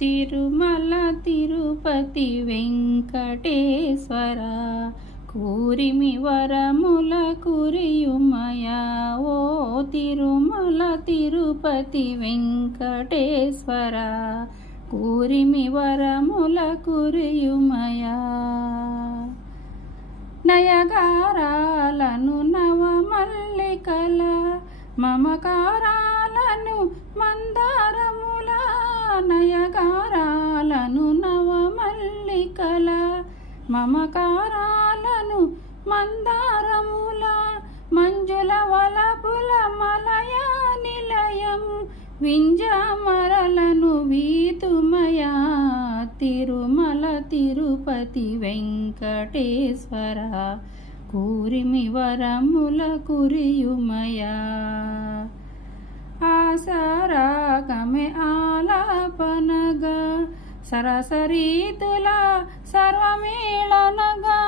తిరుమల తిరుపతి వెంకటేశ్వర కూరిమి వరముల కురియుమయా. ఓ తిరుమల తిరుపతి వెంకటేశ్వర కూరిమి వరముల కురియుమయా. నయగారాలను నవమల్లికల మమకారాలను మందారముల, నయగారాలను నవమల్లికల మమకారాలను మందారముల, మంజుల వలపుల మలయా నిలయం వింజామరలను వీతుమయా. తిరుమల తిరుపతి వెంకటేశ్వర కూరిమి వరముల కురియుమయా. ఆసరాగమే ఆలాపనగా సరసరీతుల సర్వమేళనగా,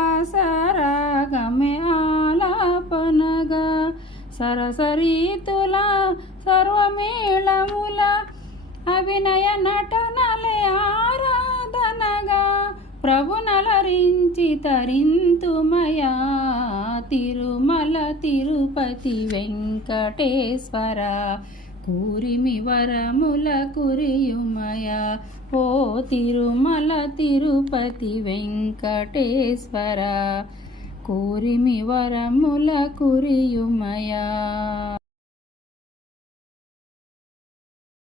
ఆసరాగమే ఆలాపనగా సరసరీతుల సర్వమేళముల, అభినయ నటనలే ఆరాధనగా ప్రభునలరించి తరింతుమయా. తిరుమల తిరుపతి వెంకటేశ్వర కూరిమి వరముల కురియుమయా. ఓ తిరుమల తిరుపతి వెంకటేశ్వర కూరిమి వరముల కురియుమయా.